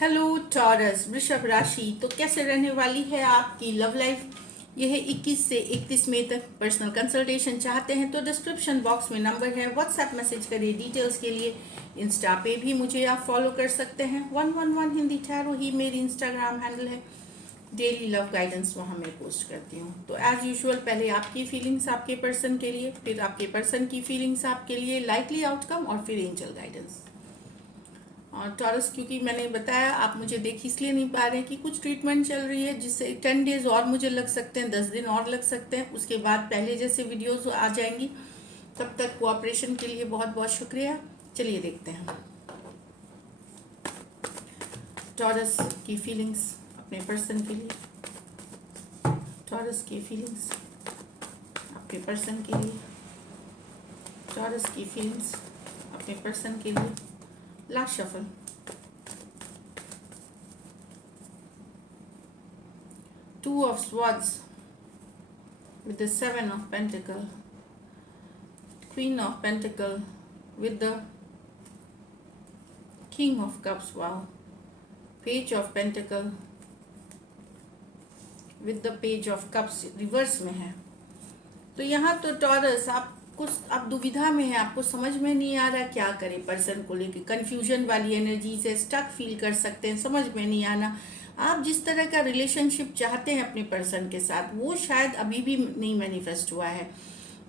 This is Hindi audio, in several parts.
हेलो टॉरस वृषभ राशि। तो कैसे रहने वाली है आपकी लव लाइफ? यह है 21 से 31 मई तक। पर्सनल कंसल्टेशन चाहते हैं तो डिस्क्रिप्शन बॉक्स में नंबर है, व्हाट्सएप मैसेज करिए डिटेल्स के लिए। इंस्टा पे भी मुझे आप फॉलो कर सकते हैं। 111 हिंदी टैरो ही मेरी इंस्टाग्राम हैंडल है। डेली लव गाइडेंस वहाँ मैं पोस्ट करती हूँ। तो एज यूजुअल पहले आपकी फीलिंग्स आपके पर्सन के लिए, फिर आपके पर्सन की फीलिंग्स आपके लिए, लाइकली आउटकम, और फिर एंजल गाइडेंस। और टॉरस, क्योंकि मैंने बताया आप मुझे देख इसलिए नहीं पा रहे हैं कि कुछ ट्रीटमेंट चल रही है जिससे 10 डेज और मुझे लग सकते हैं, 10 दिन और लग सकते हैं। उसके बाद पहले जैसे वीडियोस आ जाएंगी। तब तक कोऑपरेशन के लिए बहुत बहुत शुक्रिया। चलिए देखते हैं टॉरस की फीलिंग्स अपने पर्सन के लिए। टॉरस की फीलिंग्स आपके पर्सन के लिए। टॉरस की फीलिंग्स अपने पर्सन के लिए। Last shuffle. Two of Swords with the Seven of Pentacle, Queen of Pentacle with the King of Cups, wow, Page of Pentacle with the Page of Cups reverse में है। तो यहाँ तो टॉरस आप दुविधा में है, आपको समझ में नहीं आ रहा क्या करें। पर्सन को लेके कंफ्यूजन वाली एनर्जी से स्टक फील कर सकते हैं, समझ में नहीं आना। आप जिस तरह का रिलेशनशिप चाहते हैं अपने पर्सन के साथ वो शायद अभी भी नहीं मैनिफेस्ट हुआ है।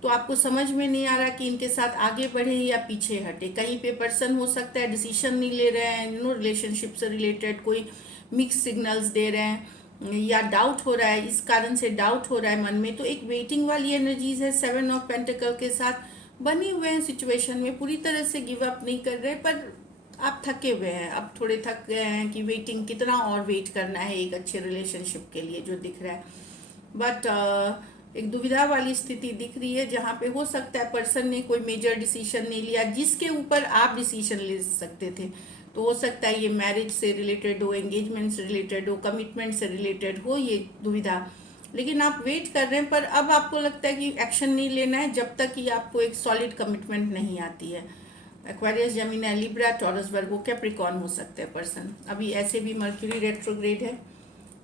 तो आपको समझ में नहीं आ रहा कि इनके साथ आगे बढ़े या पीछे हटे। कहीं पे पर्सन हो सकता है डिसीजन नहीं ले रहे हैं, रिलेशनशिप से रिलेटेड कोई मिक्स सिग्नल्स दे रहे हैं, या डाउट हो रहा है, इस कारण से डाउट हो रहा है मन में। तो एक वेटिंग वाली एनर्जीज है। 7 ऑफ पेंटिकल के साथ बने हुए हैं सिचुएशन में, पूरी तरह से गिव अप नहीं कर रहे, पर आप थके हुए हैं। अब थोड़े थक गए हैं कि वेटिंग कितना और वेट करना है एक अच्छे रिलेशनशिप के लिए जो दिख रहा है। बट एक दुविधा वाली स्थिति दिख रही है जहाँ पे हो सकता है पर्सन ने कोई मेजर डिसीजन नहीं लिया जिसके ऊपर आप डिसीजन ले सकते थे। तो हो सकता है ये मैरिज से रिलेटेड हो, एंगेजमेंट से रिलेटेड हो, कमिटमेंट से रिलेटेड हो ये दुविधा। लेकिन आप वेट कर रहे हैं, पर अब आपको लगता है कि एक्शन नहीं लेना है जब तक कि आपको एक सॉलिड कमिटमेंट नहीं आती है। एक्वेरियस, जेमिनी, लिब्रा, टॉरस, वर्गो, कैप्रिकॉर्न हो सकते हैं पर्सन। अभी ऐसे भी मर्क्यूरी रेट्रोग्रेड है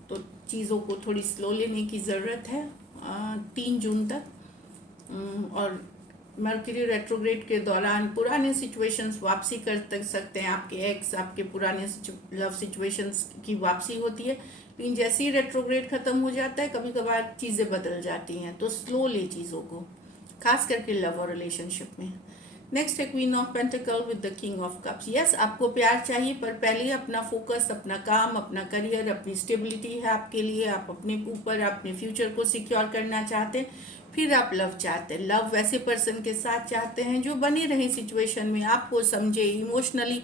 तो चीज़ों को थोड़ी स्लो लेने की ज़रूरत है 3 जून तक। और मर्क्यूरी रेट्रोग्रेड के दौरान पुराने सिचुएशंस वापसी कर सकते हैं। आपके एक्स, आपके पुराने लव सिचुएशंस की वापसी होती है। लेकिन जैसे ही रेट्रोग्रेड खत्म हो जाता है कभी कभार चीज़ें बदल जाती हैं, तो स्लो ले चीज़ों को, खास करके लव और रिलेशनशिप में। नेक्स्ट है queen of pentacle with the king of cups. Yes, आपको प्यार चाहिए, पर पहले अपना फोकस, अपना काम, अपना करियर, अपनी स्टेबिलिटी है आपके लिए। आप अपने ऊपर अपने फ्यूचर को सिक्योर करना चाहते हैं, फिर आप लव चाहते हैं। लव वैसे पर्सन के साथ चाहते हैं जो बने रहे सिचुएशन में, आपको समझे, इमोशनली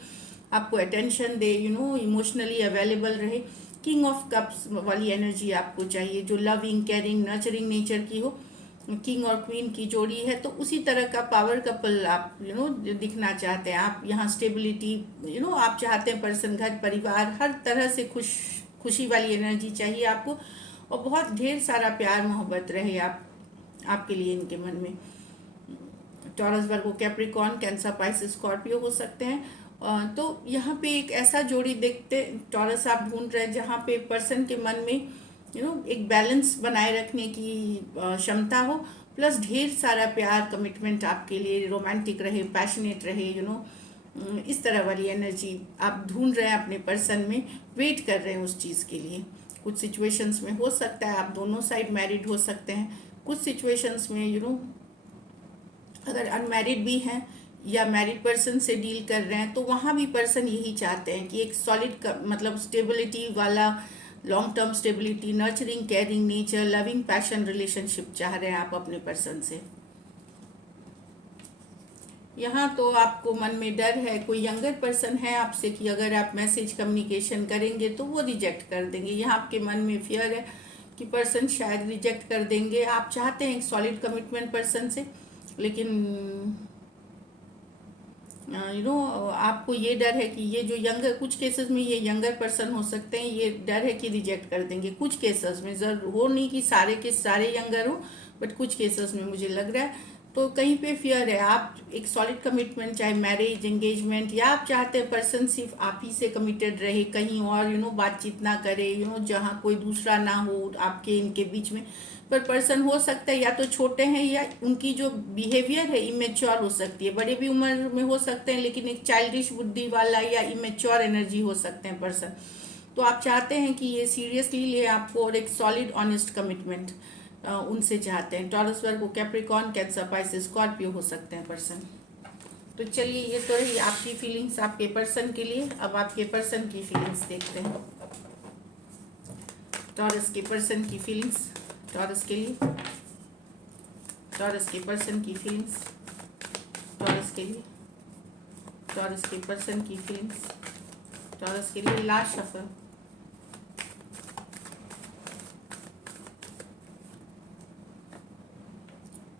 आपको अटेंशन दे, इमोशनली अवेलेबल रहे। किंग ऑफ कप्स वाली एनर्जी आपको चाहिए जो लविंग, केयरिंग, नर्चरिंग नेचर की हो। किंग और क्वीन की जोड़ी है तो उसी तरह का पावर कपल आप दिखना चाहते हैं। आप यहाँ स्टेबिलिटी, आप चाहते हैं पर्सन, घर परिवार, हर तरह से खुशी वाली एनर्जी चाहिए आपको। और बहुत ढेर सारा प्यार मोहब्बत रहे आपके लिए इनके मन में। टॉरस, वर्गो, कैप्रिकॉर्न, कैंसर, पाइसेस, स्कॉर्पियो हो सकते हैं। तो यहाँ पे एक ऐसा जोड़ी देखते टॉरस आप ढूंढ रहे हैं जहाँ पे पर्सन के मन में एक बैलेंस बनाए रखने की क्षमता हो, प्लस ढेर सारा प्यार, कमिटमेंट आपके लिए रोमांटिक रहे, पैशनेट रहे, इस तरह वाली एनर्जी आप ढूंढ रहे हैं अपने पर्सन में, वेट कर रहे हैं उस चीज़ के लिए। कुछ सिचुएशंस में हो सकता है आप दोनों साइड मैरिड हो सकते हैं, कुछ सिचुएशंस में अगर अनमैरिड भी हैं या मैरिड पर्सन से डील कर रहे हैं तो वहाँ भी पर्सन यही चाहते हैं कि एक सॉलिड मतलब स्टेबिलिटी वाला, long term stability, nurturing, caring nature, loving, passion relationship चाह रहे हैं आप अपने पर्सन से। यहाँ तो आपको मन में डर है, कोई यंगर पर्सन है आपसे कि अगर आप मैसेज कम्युनिकेशन करेंगे तो वो रिजेक्ट कर देंगे। यहाँ आपके मन में फियर है कि पर्सन शायद रिजेक्ट कर देंगे। आप चाहते हैं एक सॉलिड कमिटमेंट पर्सन से, लेकिन आपको ये डर है कि ये जो यंगर, कुछ केसेस में ये यंगर पर्सन हो सकते हैं, ये डर है कि रिजेक्ट कर देंगे। कुछ केसेस में, जरूर हो नहीं कि सारे के सारे यंगर हो, बट कुछ केसेस में मुझे लग रहा है तो कहीं पे फियर है। आप एक सॉलिड कमिटमेंट, चाहे मैरिज, एंगेजमेंट, या आप चाहते हैं पर्सन सिर्फ आप ही से कमिटेड रहे, कहीं और बातचीत ना करे, जहाँ कोई दूसरा ना हो आपके इनके बीच में। पर पर्सन हो सकता है या तो छोटे हैं, या उनकी जो बिहेवियर है इमेच्योर हो सकती है। बड़े भी उम्र में हो सकते हैं, लेकिन एक चाइल्डिश बुद्धि वाला या इमेच्योर एनर्जी हो सकते हैं पर्सन। तो आप चाहते हैं कि ये सीरियसली ले आपको, और एक सॉलिड ऑनेस्ट कमिटमेंट उनसे चाहते हैं। टॉरस, वर्गो, कैप्रिकॉर्न, कैंसर, पाइसेस, स्कॉर्पियो हो सकते हैं पर्सन। तो चलिए, ये तो रही आपकी फीलिंग्स आपके पर्सन के लिए। अब आपके पर्सन की फीलिंग्स देखते हैं। टॉरस के पर्सन की फीलिंग्स टॉरस के लिए, टॉरस के पर्सन की फीलिंग्स टॉरस के लिए, टॉरस के पर्सन की फीलिंग्स टॉरस के लिए। Last shuffle.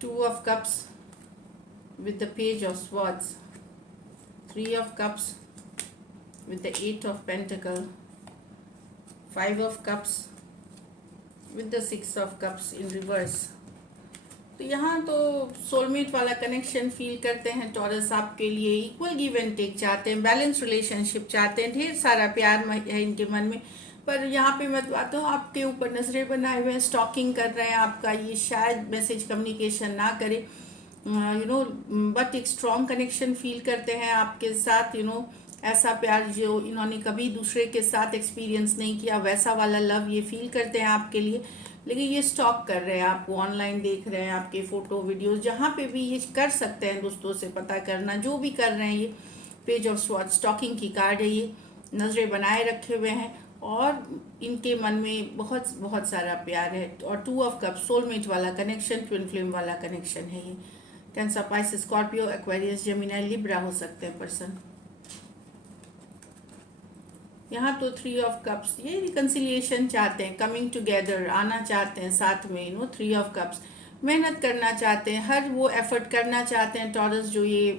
Two of Cups with the Page of Swords, Three of Cups with the Eight of Pentacles, Five of Cups with the Six of Cups in reverse. तो यहाँ तो सोलमेट वाला कनेक्शन फील करते हैं टॉरस आपके लिए। इक्वल गिव एंड टेक चाहते हैं, बैलेंस रिलेशनशिप चाहते हैं, ढेर सारा प्यार है इनके मन में। पर यहाँ पे मैं बात हूँ, आपके ऊपर नजरें बनाए हुए हैं, स्टॉकिंग कर रहे हैं आपका। ये शायद मैसेज कम्युनिकेशन ना करे, बट एक स्ट्रॉन्ग कनेक्शन फील करते हैं आपके साथ। ऐसा प्यार जो इन्होंने कभी दूसरे के साथ एक्सपीरियंस नहीं किया, वैसा वाला लव ये फील करते हैं आपके लिए। लेकिन ये स्टॉक कर रहे हैं आपको, ऑनलाइन देख रहे हैं आपके फोटो वीडियोस, जहाँ पे भी ये कर सकते हैं दोस्तों से पता करना, जो भी कर रहे हैं। ये पेज ऑफ स्वॉर्ड स्टॉकिंग की कार्ड है, ये नजरें बनाए रखे हुए हैं और इनके मन में बहुत बहुत सारा प्यार है। और टू ऑफ कप सोलमेट वाला कनेक्शन, ट्विन फ्लेम वाला कनेक्शन है ये। Cancer, Pisces, Scorpio, Aquarius, Gemini, Libra हो सकते हैं पर्सन। यहाँ तो थ्री ऑफ कप्स, ये रिकन्सिलिएशन चाहते हैं, कमिंग टुगेदर, आना चाहते हैं साथ में। थ्री ऑफ कप्स, मेहनत करना चाहते हैं, हर वो एफर्ट करना चाहते हैं टॉरस, जो ये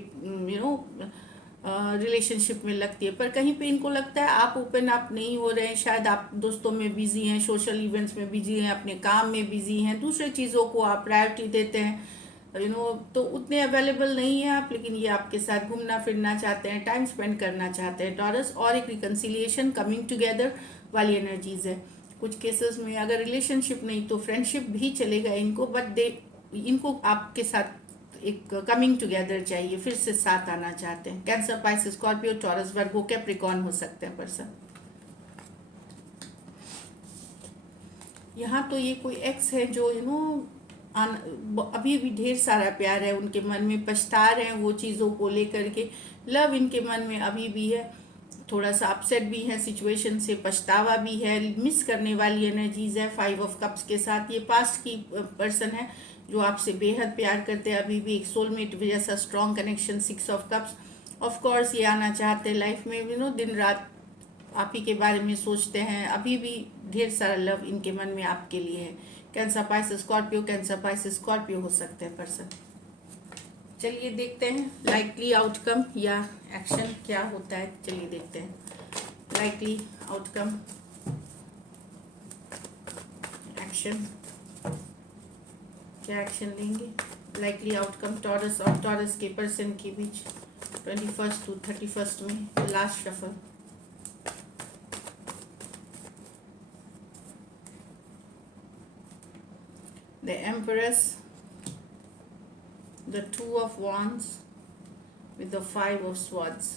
रिलेशनशिप में लगती है। पर कहीं पे इनको लगता है आप ओपन अप नहीं हो रहे हैं, शायद आप दोस्तों में बिजी हैं, सोशल इवेंट्स में बिजी हैं, अपने काम में बिजी हैं, दूसरे चीज़ों को आप प्रायोरिटी देते हैं, तो उतने अवेलेबल नहीं है आप। लेकिन ये आपके साथ घूमना फिरना चाहते हैं, टाइम स्पेंड करना चाहते हैं टॉरस। और एक रिकन्सिलिएशन, कमिंग टुगेदर वाली एनर्जीज है। कुछ केसेस में अगर रिलेशनशिप नहीं तो फ्रेंडशिप भी चलेगा इनको, बट इनको आपके साथ एक कमिंग टुगेदर चाहिए, फिर से साथ आना चाहते हैं। कैंसर, पाइसेस, स्कॉर्पियो, टॉरस, वर्गो, कैप्रिकॉर्न हो सकते हैं पर्सन। यहाँ तो ये कोई एक्स है जो अभी भी ढेर सारा प्यार है उनके मन में, पछता रहे हैं वो चीज़ों को लेकर के। लव इनके मन में अभी भी है, थोड़ा सा अपसेट भी है सिचुएशन से, पछतावा भी है, मिस करने वाली एनर्जीज है। फाइव ऑफ कप्स के साथ ये पास्ट की पर्सन है जो आपसे बेहद प्यार करते हैं, अभी भी एक सोलमेट जैसा strong connection. Six of cups, of course ये आना चाहते हैं लाइफ में, दिन रात आप ही के बारे में सोचते हैं, अभी भी ढेर सारा लव इनके मन में आपके लिए है। Cancer, Pisces, Scorpio, cancer, Pisces, Scorpio हो सकते हैं पर्सन। चलिए देखते हैं लाइकली आउटकम या एक्शन क्या होता है। चलिए देखते हैं लाइकली आउटकम, एक्शन, क्या एक्शन लेंगे। लाइकली आउटकम टॉरस और टॉरस के पर्सन के बीच 21 to 31 में। Last shuffle. The Empress, the Two of Wands with the Five of Swords.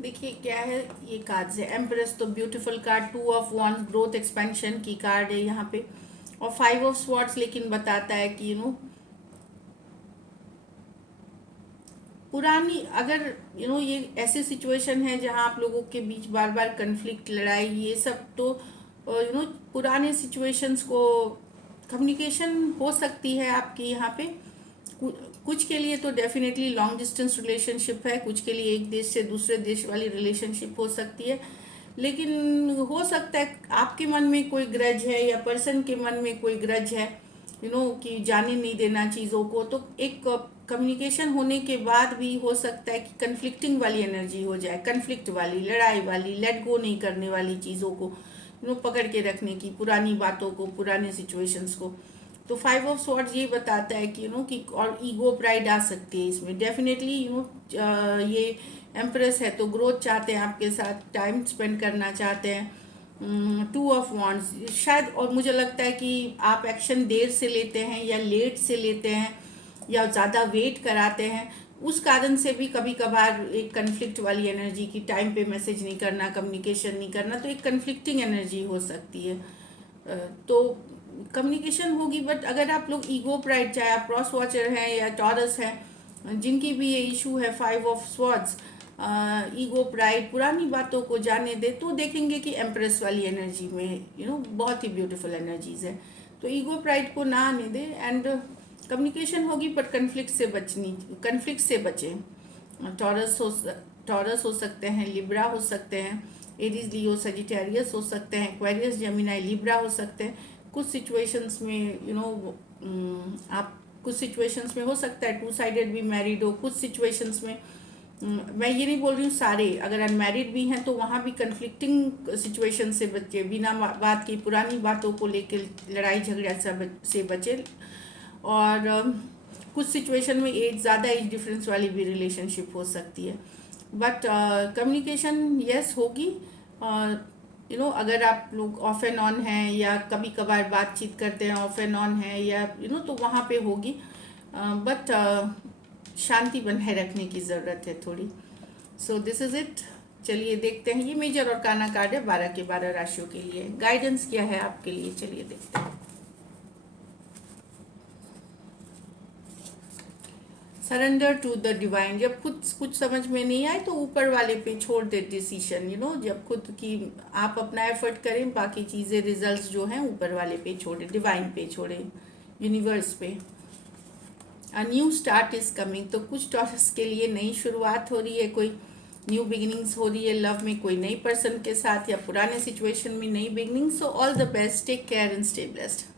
देखिए क्या है ये कार्ड है। एम्प्रेस तो beautiful card, two of wands growth expansion की कार्ड है यहाँ पे, और फाइव ऑफ स्वॉर्ड्स लेकिन बताता है कि पुरानी, अगर ये ऐसे सिचुएशन है जहाँ आप लोगों के बीच बार बार कन्फ्लिक्ट, लड़ाई, ये सब तो पुराने सिचुएशंस को कम्युनिकेशन हो सकती है आपकी यहाँ पे। कुछ के लिए तो डेफिनेटली लॉन्ग डिस्टेंस रिलेशनशिप है, कुछ के लिए एक देश से दूसरे देश वाली रिलेशनशिप हो सकती है। लेकिन हो सकता है आपके मन में कोई ग्रज है या पर्सन के मन में कोई ग्रज है, कि जाने नहीं देना चीज़ों को। तो एक कम्युनिकेशन होने के बाद भी हो सकता है कि कन्फ्लिक्टिंग वाली एनर्जी हो जाए, कन्फ्लिक्ट वाली, लड़ाई वाली, लेट गो नहीं करने वाली चीज़ों को पकड़ के रखने की, पुरानी बातों को, पुराने सिचुएशंस को। तो 5 ऑफ स्वॉर्ड्स ये बताता है कि कि और ईगो प्राइड आ सकती है इसमें डेफिनेटली। ये एम्प्रेस है तो ग्रोथ चाहते हैं, आपके साथ टाइम स्पेंड करना चाहते हैं। 2 ऑफ वॉन्ड्स शायद, और मुझे लगता है कि आप एक्शन देर से लेते हैं या लेट से लेते हैं या ज़्यादा वेट कराते हैं, उस कारण से भी कभी कभार एक कन्फ्लिक्ट वाली एनर्जी की, टाइम पे मैसेज नहीं करना, कम्युनिकेशन नहीं करना, तो एक कन्फ्लिक्टिंग एनर्जी हो सकती है। तो कम्युनिकेशन होगी, बट अगर आप लोग ईगो प्राइड, चाहे आप क्रॉस वॉचर हैं या टॉरस हैं, जिनकी भी ये इशू है 5 ऑफ स्वॉर्ड्स, ईगो प्राइड, पुरानी बातों को जाने दे, तो देखेंगे कि एम्प्रेस वाली एनर्जी में बहुत ही ब्यूटीफुल एनर्जीज है। तो ईगो प्राइड को ना आने दे, एंड कम्युनिकेशन होगी बट कन्फ्लिक्ट से बचें। टॉरस हो सकते हैं, लिब्रा हो सकते हैं, एरीज, लियो, सजिटेरियस हो सकते हैं, एक्वेरियस, जेमिनाई, लिब्रा हो सकते हैं। कुछ सिचुएशंस में आप कुछ सिचुएशंस में हो सकता है 2 साइडेड भी मैरिड हो, कुछ सिचुएशंस में मैं ये नहीं बोल रही हूँ सारे, अगर अनमैरिड भी हैं तो वहाँ भी कन्फ्लिक्टिंग सिचुएशन से बचे, बिना बात की पुरानी बातों को लेकर लड़ाई झगड़ा से बचे। और कुछ सिचुएशन में ज़्यादा एज डिफरेंस वाली भी रिलेशनशिप हो सकती है, बट कम्युनिकेशन यस होगी। अगर आप लोग ऑफ एंड ऑन हैं या कभी कभार बातचीत करते हैं, ऑफ एंड ऑन है या तो वहाँ पे होगी, बट शांति बनाए रखने की ज़रूरत है थोड़ी। So this is it. चलिए देखते हैं, ये मेजर और काना कार्ड है 12 के 12 राशियों के लिए। गाइडेंस क्या है आपके लिए, चलिए देखते हैं। Surrender to the divine. जब खुद कुछ समझ में नहीं आए तो ऊपर वाले पे छोड़ दे डिसीशन। जब खुद की आप अपना एफर्ट करें, बाकी चीज़ें रिजल्ट्स जो हैं ऊपर वाले पे छोड़े, डिवाइन पे छोड़े, यूनिवर्स पे। A new start is coming. तो कुछ टॉरस के लिए नई शुरुआत हो रही है, कोई न्यू बिगिनिंग्स हो रही है लव में, कोई नई पर्सन के साथ या पुराने सिचुएशन में नई beginning. So all the best, take care and stay blessed.